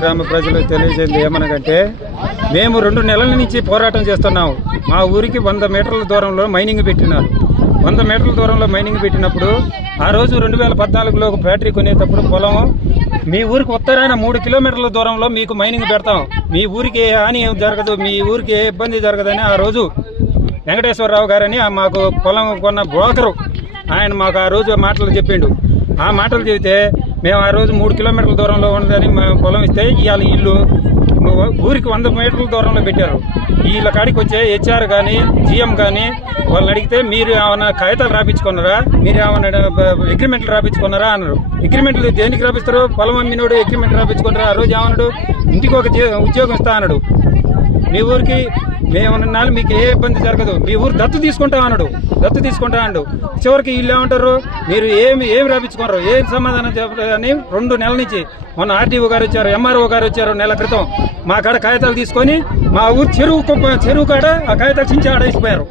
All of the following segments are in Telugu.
గ్రామ ప్రజలు తెలియజేయండి ఏమనగంటే మేము 2 నెలల నుంచి పోరాటం చేస్తున్నాం. మా ఊరికి 100 మీటర్ల దూరంలో మైనింగ్ పెట్టినారు. 100 మీటర్ల దూరంలో మైనింగ్ పెట్టినప్పుడు ఆ రోజు 2014లో ఒక ఫ్యాక్టరీ కొనేటప్పుడు పొలం మీ ఊరికి ఉత్తరాన 3 కిలోమీటర్ల దూరంలో మీకు మైనింగ్ పెడతాం, మీ ఊరికి ఏ హాని జరగదు, మీ ఊరికి ఏ ఇబ్బంది జరగదని ఆ రోజు వెంకటేశ్వరరావు గారని మాకు పొలం కొన్న బ్రోకరు ఆయన మాకు ఆ రోజు మాటలు చెప్పిండు. ఆ మాటలు చెబితే మేము ఆ రోజు 3 కిలోమీటర్ల దూరంలో ఉన్నదని పొలం ఇస్తే ఇవాళ ఇల్లు ఊరికి 100 మీటర్ల దూరంలో పెట్టారు. వీళ్ళ కాడికి వచ్చే హెచ్ఆర్ కానీ జిఎం కానీ వాళ్ళని అడిగితే మీరు ఏమైనా కాగితాలు రాపించుకున్నారా, మీరు ఏమైనా అగ్రిమెంట్లు రాపించుకున్నారా అన్నారు. అగ్రిమెంట్లు దేనికి రాపిస్తారు? పొలం అమ్మినోడు అగ్రిమెంట్ రాపించుకున్నారా? ఆ రోజు ఏమన్నాడు, ఇంటికి ఒక ఉద్యోగం ఇస్తా అన్నాడు. మీ ఊరికి మేమన్నా మీకు ఏ ఇబ్బంది జరగదు, మీ ఊరు దత్తు తీసుకుంటా అన్నాడు. దత్తు తీసుకుంటా అన్నాడు. చివరికి వీళ్ళు ఏమంటారు, మీరు ఏమి రాపించుకున్నారు, ఏం సమాధానం చెప్పని 2 నెలల నుంచి మొన్న ఆర్డీఓ గారు వచ్చారు, ఎంఆర్ఓ గారు వచ్చారు నెల క్రితం. మా కాడ కాగితాలు తీసుకొని మా ఊరు చెరువు కాడ ఆ కాగితాలు చించి ఆడేసిపోయారు.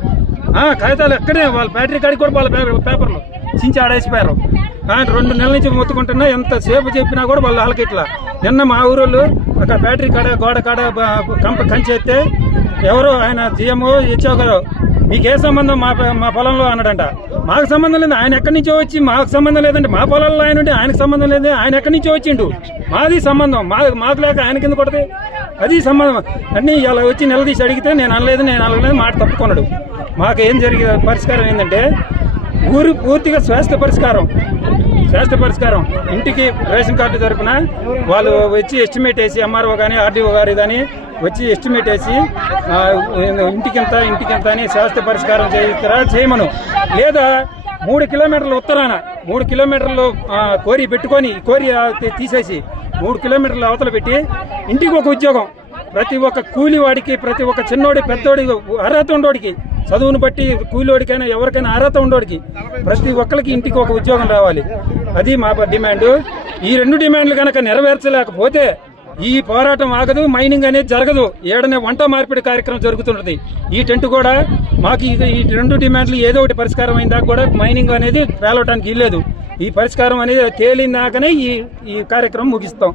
కాగితాలు ఎక్కడే వాళ్ళ బ్యాటరీ కాడికి కూడా వాళ్ళ పేపర్లు చించి ఆడేసిపోయారు. 2 నెలల నుంచి మొత్తుకుంటున్నా ఎంతసేపు చెప్పినా కూడా వాళ్ళు ఆలకిట్లా. నిన్న మా ఊరోళ్ళు అక్కడ బ్యాటరీ కాడ గోడ కాడ కంచేస్తే ఎవరో ఆయన జిఎంఓ హెచ్ఓ గారు మీకే సంబంధం మా పొలంలో అన్నాడంట. మాకు సంబంధం లేదు, ఆయన ఎక్కడి నుంచో వచ్చి మాకు సంబంధం లేదంటే మా పొలంలో ఆయన ఉంటే ఆయనకు సంబంధం లేదు, ఆయన ఎక్కడి నుంచో వచ్చిండు. మాది సంబంధం, మాకు లేక ఆయన కింద కొడితే అది సంబంధం అన్నీ ఇలా వచ్చి నిలదీసి అడిగితే నేను అనలేదు మాట తప్పుకున్నాడు. మాకు ఏం జరిగే పరిష్కారం ఏంటంటే ఊరు పూర్తిగా శాశ్వత పరిష్కారం ఇంటికి రేషన్ కార్డు తరపున వాళ్ళు వచ్చి ఎస్టిమేట్ వేసి ఎంఆర్ఓ కానీ ఆర్డీఓ గారు కానీ వచ్చి ఎస్టిమేట్ వేసి ఇంటికింత అని శాశ్వత పరిష్కారం చేయమను. లేదా 3 కిలోమీటర్ల ఉత్తరాన 3 కిలోమీటర్లు కోరి పెట్టుకొని కోరి తీసేసి 3 కిలోమీటర్ల అవతల పెట్టి ఇంటికి ఒక ఉద్యోగం ప్రతి ఒక్క కూలివాడికి, ప్రతి ఒక్క చిన్నోడి పెద్దోడి అర్హత ఉండోడికి, చదువును బట్టి కూలివాడికైనా ఎవరికైనా అర్హత ఉండోడికి ప్రతి ఒక్కరికి ఇంటికి ఒక ఉద్యోగం రావాలి. అది మా డిమాండ్. ఈ 2 డిమాండ్లు కనుక నెరవేర్చలేకపోతే ఈ పోరాటం ఆగదు, మైనింగ్ అనేది జరగదు. ఏడనే వంట మార్పిడి కార్యక్రమం జరుగుతున్నది. ఈ టెంట్ కూడా మాకు ఈ 2 డిమాండ్లు ఏదో ఒకటి పరిష్కారం అయిన దాకా కూడా మైనింగ్ అనేది పేలవటానికి ఇల్లేదు. ఈ పరిష్కారం అనేది తేలిందాకనే ఈ కార్యక్రమం ముగిస్తాం.